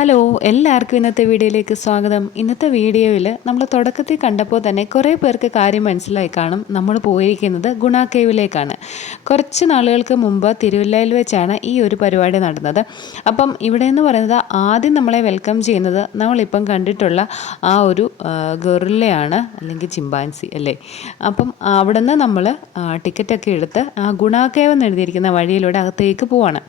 Hello എല്ലാവർക്കും ഇന്നത്തെ വീഡിയോയിലേക്ക് സ്വാഗതം. ഇന്നത്തെ വീഡിയോയിൽ നമ്മൾ തുടക്കത്തിൽ കണ്ടപ്പോൾ തന്നെ കുറേ പേർക്ക് കാര്യം മനസ്സിലായി കാണും. നമ്മൾ പോയിരിക്കുന്നത് ഗുണ കേവിലേക്കാണ് കുറച്ച് നാളുകൾക്ക് മുമ്പ് തിരുവല്ലയിൽ വെച്ചാണ് ഈ ഒരു പരിപാടി നടന്നത്. അപ്പം ഇവിടെ എന്ന് പറയുന്നത് ആദ്യം നമ്മളെ വെൽക്കം ചെയ്യുന്നത് നമ്മളിപ്പം കണ്ടിട്ടുള്ള ആ ഒരു ഗൊറില്ലയാണ് അല്ലെങ്കിൽ ചിമ്പാൻസി അല്ലേ? അപ്പം അവിടുന്ന് നമ്മൾ ടിക്കറ്റൊക്കെ എടുത്ത് ആ ഗുണ എന്ന് എഴുതിയിരിക്കുന്ന വഴിയിലൂടെ അകത്തേക്ക് പോവാണ്.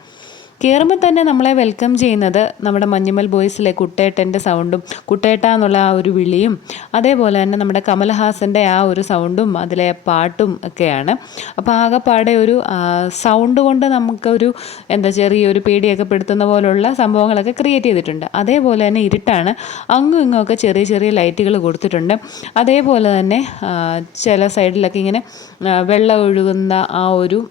കയറുമ്പോൾ തന്നെ നമ്മളെ വെൽക്കം ചെയ്യുന്നത് നമ്മുടെ മഞ്ഞുമൽ ബോയ്സിലെ കുട്ടേട്ടന്റെ സൗണ്ടും കുട്ടേട്ട എന്നുള്ള ആ ഒരു വിളിയും അതേപോലെ തന്നെ നമ്മുടെ കമൽഹാസന്റെ ആ ഒരു സൗണ്ടും അതിലെ പാട്ടും ഒക്കെയാണ്. അപ്പോൾ ആകെപ്പാടെ ഒരു സൗണ്ട് കൊണ്ട് നമുക്കൊരു എന്താ ചെറിയൊരു പേടിയൊക്കെ പെടുത്തുന്ന പോലുള്ള സംഭവങ്ങളൊക്കെ ക്രിയേറ്റ് ചെയ്തിട്ടുണ്ട്. അതേപോലെ തന്നെ ഇരുട്ടാണ്. അങ്ങും ഇങ്ങുമൊക്കെ ചെറിയ ചെറിയ ലൈറ്റുകൾ കൊടുത്തിട്ടുണ്ട്. അതേപോലെ തന്നെ ചില സൈഡിലൊക്കെ ഇങ്ങനെ വെള്ളം ഒഴുകുന്ന ആ ഒരു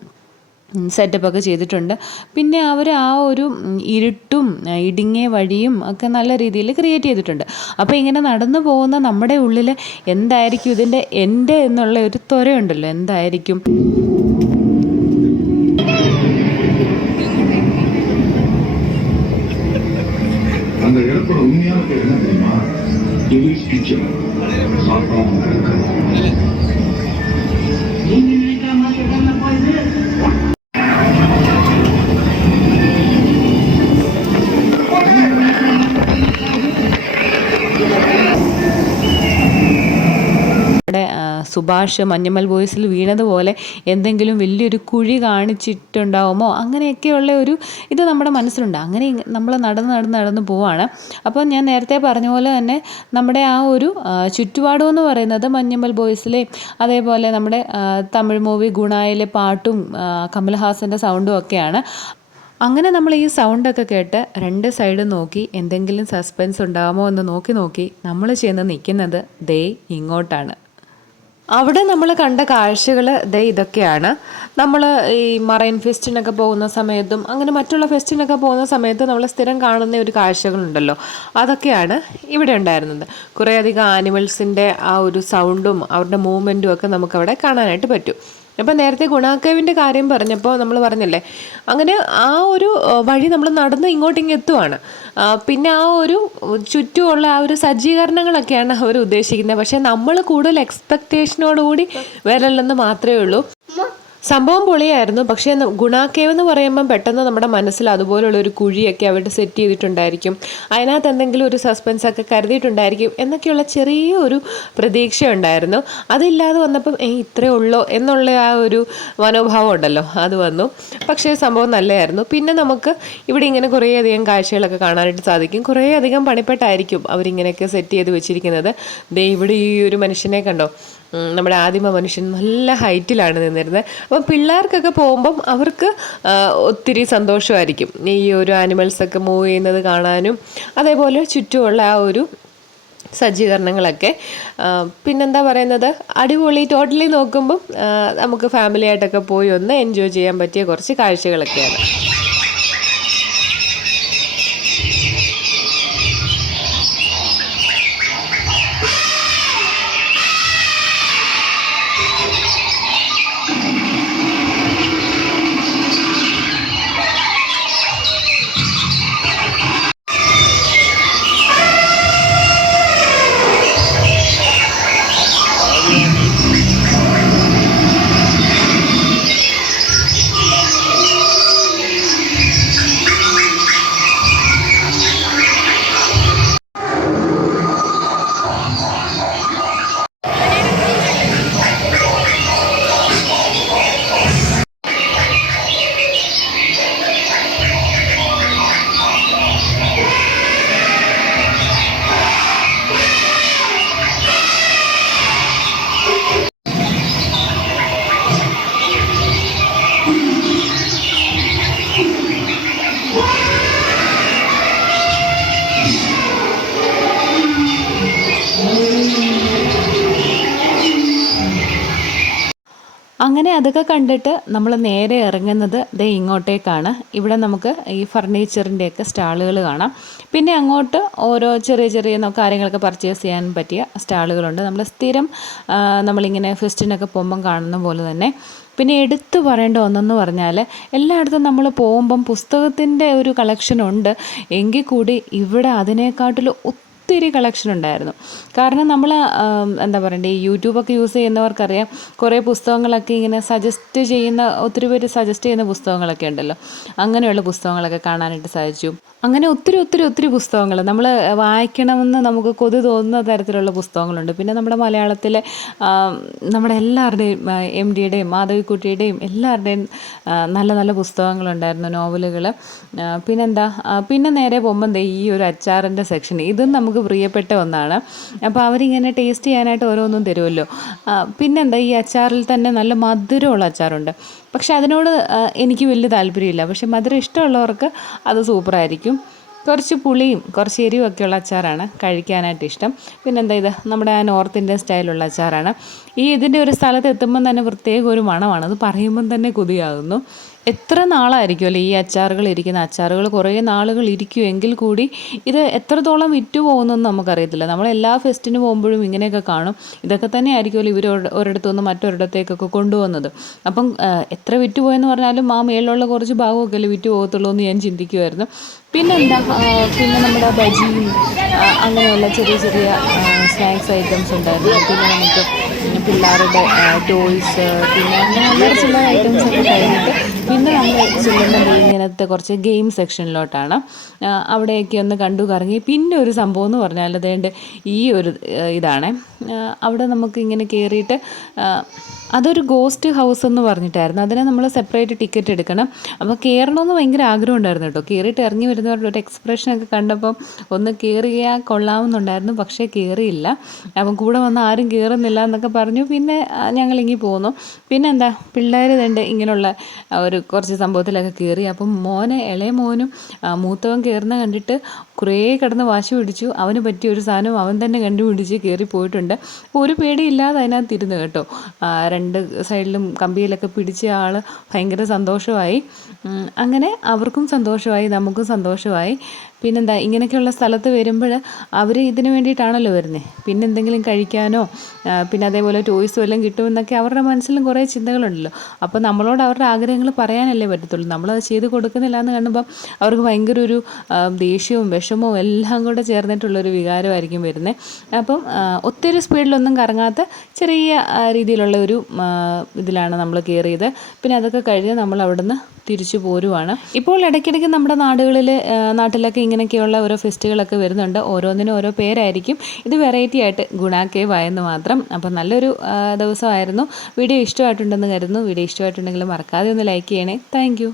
സെറ്റപ്പൊക്കെ ചെയ്തിട്ടുണ്ട് പിന്നെ അവർ ആ ഒരു ഇരുട്ടും ഇടുങ്ങിയ വഴിയും ഒക്കെ നല്ല രീതിയിൽ ക്രിയേറ്റ് ചെയ്തിട്ടുണ്ട് അപ്പോൾ ഇങ്ങനെ നടന്നു പോകുന്ന നമ്മുടെ ഉള്ളിൽ എന്തായിരിക്കും ഇതിൻ്റെ എൻ്റെ എന്നുള്ള ഒരു ത്വരയുണ്ടല്ലോ എന്തായിരിക്കും அந்த இடத்தோட உண்மையான பேர் என்ன தெரியுமா டெவில்ஸ் கிச்சன் சாப்பிடாம സുഭാഷ് മഞ്ഞമ്മൽ ബോയ്സിൽ വീണതുപോലെ എന്തെങ്കിലും വലിയൊരു കുഴി കാണിച്ചിട്ടുണ്ടാവുമോ? അങ്ങനെയൊക്കെയുള്ള ഒരു ഇത് നമ്മുടെ മനസ്സിലുണ്ട്. അങ്ങനെ നമ്മൾ നടന്ന് നടന്ന് നടന്ന് പോവാണ്. അപ്പോൾ ഞാൻ നേരത്തെ പറഞ്ഞ പോലെ തന്നെ നമ്മുടെ ആ ഒരു ചുറ്റുപാടും എന്ന് പറയുന്നത് മഞ്ഞമ്മൽ ബോയ്സിലെ അതേപോലെ നമ്മുടെ തമിഴ് മൂവി ഗുണായിലെ പാട്ടും കമൽഹാസന്റെ സൗണ്ടും ഒക്കെയാണ്. അങ്ങനെ നമ്മൾ ഈ സൗണ്ടൊക്കെ കേട്ട് രണ്ട് സൈഡും നോക്കി എന്തെങ്കിലും സസ്പെൻസ് ഉണ്ടാകുമോ എന്ന് നോക്കി നോക്കി നമ്മൾ ചെന്ന് നിൽക്കുന്നത് ദേ ഇങ്ങോട്ടാണ്. അവിടെ നമ്മൾ കണ്ട കാഴ്ചകൾ ദേ ഇതൊക്കെയാണ്. നമ്മൾ ഈ മറൈൻ ഫെസ്റ്റിനൊക്കെ പോകുന്ന സമയത്തും അങ്ങനെ മറ്റുള്ള ഫെസ്റ്റിനൊക്കെ പോകുന്ന സമയത്ത് നമ്മൾ സ്ഥിരം കാണുന്ന ഒരു കാഴ്ചകളുണ്ടല്ലോ. അതൊക്കെയാണ് ഇവിടെ ഉണ്ടായിരുന്നത്. കുറേയധികം ആനിമൽസിന്റെ ആ ഒരു സൗണ്ടും അവരുടെ മൂവ്മെന്റും ഒക്കെ നമുക്കവിടെ കാണാനായിട്ട് പറ്റും. അപ്പം നേരത്തെ ഗുണാക്കേവിന്റെ കാര്യം പറഞ്ഞപ്പോൾ നമ്മൾ പറഞ്ഞല്ലേ അങ്ങനെ ആ ഒരു വഴി നമ്മൾ നടന്ന് ഇങ്ങോട്ടിങ്ങ് എത്തുവാണ്. പിന്നെ ആ ഒരു ചുറ്റുമുള്ള ആ ഒരു സജ്ജീകരണങ്ങളൊക്കെയാണ് അവർ ഉദ്ദേശിക്കുന്നത്. പക്ഷേ നമ്മൾ കൂടുതൽ എക്സ്പെക്റ്റേഷനോടുകൂടി വരല്ലെന്ന് മാത്രമേ ഉള്ളൂ. സംഭവം പൊളിയായിരുന്നു. പക്ഷേ ഗുണാക്കേവ് എന്ന് പറയുമ്പം പെട്ടെന്ന് നമ്മുടെ മനസ്സിൽ അതുപോലുള്ള ഒരു കുഴിയൊക്കെ അവിടെ സെറ്റ് ചെയ്തിട്ടുണ്ടായിരിക്കും. അതിനകത്ത് എന്തെങ്കിലും ഒരു സസ്പെൻസ് ഒക്കെ കരുതിയിട്ടുണ്ടായിരിക്കും എന്നൊക്കെയുള്ള ചെറിയ ഒരു പ്രതീക്ഷ ഉണ്ടായിരുന്നു. അതില്ലാതെ വന്നപ്പം ഏ ഇത്രേ ഉള്ളോ? എന്നുള്ള ആ ഒരു മനോഭാവം ഉണ്ടല്ലോ അത് വന്നു. പക്ഷേ സംഭവം നല്ലതായിരുന്നു. പിന്നെ നമുക്ക് ഇവിടെ ഇങ്ങനെ കുറേയധികം കാഴ്ചകളൊക്കെ കാണാനായിട്ട് സാധിക്കും. കുറേയധികം പണിപ്പെട്ടായിരിക്കും അവരിങ്ങനെയൊക്കെ സെറ്റ് ചെയ്ത് വെച്ചിരിക്കുന്നത്. ദേ ഇവിടെ ഈ ഒരു മനുഷ്യനെ കണ്ടോ? നമ്മുടെ ആദിമ മനുഷ്യൻ നല്ല ഹൈറ്റിലാണ് നിന്നിരുന്നത്. അപ്പം പിള്ളേർക്കൊക്കെ പോകുമ്പം അവർക്ക് ഒത്തിരി സന്തോഷമായിരിക്കും. ഈ ഒരു ആനിമൽസൊക്കെ മൂവ് ചെയ്യുന്നത് കാണാനും അതേപോലെ ചുറ്റുമുള്ള ആ ഒരു സജ്ജീകരണങ്ങളൊക്കെ. പിന്നെന്താ പറയുന്നത്? അടിപൊളി ടോട്ടലി നോക്കുമ്പം നമുക്ക് ഫാമിലി ആയിട്ടൊക്കെ പോയി ഒന്ന് എൻജോയ് ചെയ്യാൻ പറ്റിയ കുറച്ച് കാഴ്ചകളൊക്കെയാണ്. അങ്ങനെ അതൊക്കെ കണ്ടിട്ട് നമ്മൾ നേരെ ഇറങ്ങുന്നത് ദേ ഇങ്ങോട്ടേക്കാണ്. ഇവിടെ നമുക്ക് ഈ ഫർണിച്ചറിന്റെയൊക്കെ സ്റ്റാളുകൾ കാണാം. പിന്നെ അങ്ങോട്ട് ഓരോ ചെറിയ ചെറിയ കാര്യങ്ങളൊക്കെ പർച്ചേസ് ചെയ്യാൻ പറ്റിയ സ്റ്റാളുകളുണ്ട്. നമ്മൾ സ്ഥിരം നമ്മളിങ്ങനെ ഫെസ്റ്റിനൊക്കെ പോകുമ്പം കാണുന്ന പോലെ തന്നെ. പിന്നെ എടുത്തു പറയേണ്ട ഒന്നെന്ന് പറഞ്ഞാൽ എല്ലായിടത്തും നമ്മൾ പോകുമ്പം പുസ്തകത്തിന്റെ ഒരു കളക്ഷൻ ഉണ്ട്. എങ്കിൽ കൂടി ഇവിടെ അതിനേക്കാട്ടിലും ഒത്തിരി കളക്ഷൻ ഉണ്ടായിരുന്നു. കാരണം നമ്മൾ എന്താ പറയണ്ടേ യൂട്യൂബൊക്കെ യൂസ് ചെയ്യുന്നവർക്കറിയാം കുറേ പുസ്തകങ്ങളൊക്കെ ഇങ്ങനെ സജസ്റ്റ് ചെയ്യുന്ന ഒത്തിരി പേര് സജസ്റ്റ് ചെയ്യുന്ന പുസ്തകങ്ങളൊക്കെ ഉണ്ടല്ലോ. അങ്ങനെയുള്ള പുസ്തകങ്ങളൊക്കെ കാണാനായിട്ട് സാധിച്ചു. അങ്ങനെ ഒത്തിരി ഒത്തിരി ഒത്തിരി പുസ്തകങ്ങൾ നമ്മൾ വായിക്കണമെന്ന് നമുക്ക് കൊതു തോന്നുന്ന തരത്തിലുള്ള പുസ്തകങ്ങളുണ്ട്. പിന്നെ നമ്മുടെ മലയാളത്തിലെ നമ്മുടെ എല്ലാവരുടെയും എം ഡിയുടെയും മാധവിക്കുട്ടിയുടെയും എല്ലാവരുടെയും നല്ല നല്ല പുസ്തകങ്ങളുണ്ടായിരുന്നു നോവലുകൾ പിന്നെന്താ പിന്നെ നേരെ പോകുമ്പോൾ ദേ ഈ ഒരു അച്ചാറിന്റെ സെക്ഷൻ ഇതും നമുക്ക് പ്രിയപ്പെട്ട ഒന്നാണ്. അപ്പോൾ അവരിങ്ങനെ ടേസ്റ്റ് ചെയ്യാനായിട്ട് ഓരോന്നും തരുമല്ലോ. പിന്നെന്താ ഈ അച്ചാറിൽ തന്നെ നല്ല മധുരമുള്ള അച്ചാറുണ്ട്. പക്ഷെ അതിനോട് എനിക്ക് വലിയ താല്പര്യമില്ല. പക്ഷെ മധുരം ഇഷ്ടമുള്ളവർക്ക് അത് സൂപ്പറായിരിക്കും. കുറച്ച് പുളിയും കുറച്ച് എരിവൊക്കെയുള്ള അച്ചാറാണ് കഴിക്കാനായിട്ട് ഇഷ്ടം. പിന്നെന്താ ഇത് നമ്മുടെ ആ നോർത്ത് ഇന്ത്യൻ സ്റ്റൈലുള്ള അച്ചാറാണ്. ഈ ഇതിന്റെ ഒരു സ്ഥലത്ത് എത്തുമ്പം തന്നെ പ്രത്യേക ഒരു മണമാണ്. അത് പറയുമ്പം തന്നെ കൊതിയാകുന്നു. എത്ര നാളായിരിക്കുമല്ലോ ഈ അച്ചാറുകൾ ഇരിക്കുന്ന? അച്ചാറുകൾ കുറേ നാളുകൾ ഇരിക്കുമെങ്കിൽ കൂടി ഇത് എത്രത്തോളം വിറ്റു പോകുന്നതെന്ന് നമുക്കറിയത്തില്ല. നമ്മൾ എല്ലാ ഫെസ്റ്റിന് പോകുമ്പോഴും ഇങ്ങനെയൊക്കെ കാണും. ഇതൊക്കെ തന്നെ ആയിരിക്കുമല്ലോ ഇവർ ഒരിടത്തുനിന്ന് മറ്റൊരിടത്തേക്കൊക്കെ കൊണ്ടുവന്നത് അപ്പം എത്ര വിറ്റ് പോയെന്ന് പറഞ്ഞാലും ആ മേളിലുള്ള കുറച്ച് ഭാഗമൊക്കെ അല്ലേ വിറ്റ് പോകത്തുള്ളൂ എന്ന് ഞാൻ ചിന്തിക്കുമായിരുന്നു പിന്നെന്താ പിന്നെ നമ്മുടെ ബജിയും അങ്ങനെയുള്ള ചെറിയ ചെറിയ സ്നാക്സ് ഐറ്റംസ് ഉണ്ടായിരുന്നു. പിന്നെ നമുക്ക് പിള്ളേരുടെ ടോയ്സ് പിന്നെ അങ്ങനെ നല്ല ചില്ലറ ഐറ്റംസ് ഒക്കെ കഴിഞ്ഞിട്ട് പിന്നെ നമ്മൾ ചെല്ലുന്നത് ഇങ്ങനത്തെ കുറച്ച് ഗെയിം സെക്ഷനിലോട്ടാണ് അവിടെയൊക്കെ ഒന്ന് കണ്ടു കറങ്ങി. പിന്നെ ഒരു സംഭവം എന്ന് പറഞ്ഞാൽ അതേണ്ട് ഈ ഒരു ഇതാണ്. അവിടെ നമുക്ക് ഇങ്ങനെ കയറിയിട്ട് അതൊരു ഗോസ്റ്റ് ഹൗസ് എന്ന് പറഞ്ഞിട്ടായിരുന്നു. അതിനെ നമ്മൾ സെപ്പറേറ്റ് ടിക്കറ്റ് എടുക്കണം. അപ്പോൾ കയറണമെന്ന് ഭയങ്കര ആഗ്രഹം ഉണ്ടായിരുന്നു കേട്ടോ. കയറിയിട്ട് ഇറങ്ങി വരുന്നവരുടെ ഒരു എക്സ്പ്രഷനൊക്കെ കണ്ടപ്പം ഒന്ന് കയറിയാൽ കൊള്ളാമെന്നുണ്ടായിരുന്നു പക്ഷേ കയറിയില്ല അപ്പം കൂടെ വന്ന് ആരും കയറുന്നില്ല എന്നൊക്കെ പറഞ്ഞു. പിന്നെ ഞങ്ങൾ ഞങ്ങളിങ്ങി പോന്നു. പിന്നെ എന്താ പിള്ളേർ തണ്ട് ഇങ്ങനെയുള്ള ഒരു കുറച്ച് സംഭവത്തിലൊക്കെ കയറി അപ്പം മോനെ ഇളയ മോനും മൂത്തവൻ കയറുന്ന കണ്ടിട്ട് കുറേ കിടന്ന് വാശി പിടിച്ചു. അവന് പറ്റിയ ഒരു സാധനം അവൻ തന്നെ കണ്ടുപിടിച്ച് കയറി പോയിട്ടുണ്ട്. ഒരു പേടിയില്ലാതെ അതിനകത്ത് ഇരുന്ന് കേട്ടോ രണ്ട് സൈഡിലും കമ്പിയിലൊക്കെ പിടിച്ച ആൾ ഭയങ്കര സന്തോഷമായി. അങ്ങനെ അവർക്കും സന്തോഷമായി നമുക്കും സന്തോഷമായി. പിന്നെന്താ ഇങ്ങനെയൊക്കെയുള്ള സ്ഥലത്ത് വരുമ്പോൾ അവർ ഇതിന് വേണ്ടിയിട്ടാണല്ലോ വരുന്നത് പിന്നെ എന്തെങ്കിലും കഴിക്കാനോ പിന്നെ അതേപോലെ ടോയ്സ് വല്ലതും കിട്ടുമെന്നൊക്കെ അവരുടെ മനസ്സിലും കുറേ ചിന്തകളുണ്ടല്ലോ. അപ്പോൾ നമ്മളോട് അവരുടെ ആഗ്രഹങ്ങൾ പറയാനല്ലേ പറ്റത്തുള്ളൂ. നമ്മളത് ചെയ്ത് കൊടുക്കുന്നില്ല എന്ന് കാണുമ്പം അവർക്ക് ഭയങ്കര ഒരു ദേഷ്യവും വിഷമവും എല്ലാം കൂടെ ചേർന്നിട്ടുള്ളൊരു വികാരമായിരിക്കും വരുന്നത് അപ്പം ഒത്തിരി സ്പീഡിലൊന്നും കറങ്ങാത്ത ചെറിയ രീതിയിലുള്ള ഒരു ഇതിലാണ് നമ്മൾ കയറിയത് പിന്നെ അതൊക്കെ കഴിഞ്ഞ് നമ്മൾ അവിടുന്ന് തിരിച്ചു പോരുവാണ്. ഇപ്പോൾ ഇടയ്ക്കിടയ്ക്ക് നമ്മുടെ നാടുകളിൽ നാട്ടിലൊക്കെ ഇങ്ങനെയൊക്കെയുള്ള ഓരോ ഫെസ്റ്റുകളൊക്കെ വരുന്നുണ്ട്. ഓരോന്നിനും ഓരോ പേരായിരിക്കും. ഇത് വെറൈറ്റി ആയിട്ട് ഗുണാക്കേവ് കേവ് ആയെന്ന് മാത്രം. അപ്പം നല്ലൊരു ദിവസമായിരുന്നു. വീഡിയോ ഇഷ്ടമായിട്ടുണ്ടെന്ന് കരുതുന്നു. വീഡിയോ ഇഷ്ടമായിട്ടുണ്ടെങ്കിൽ മറക്കാതെ ഒന്ന് ലൈക്ക് ചെയ്യണേ. താങ്ക്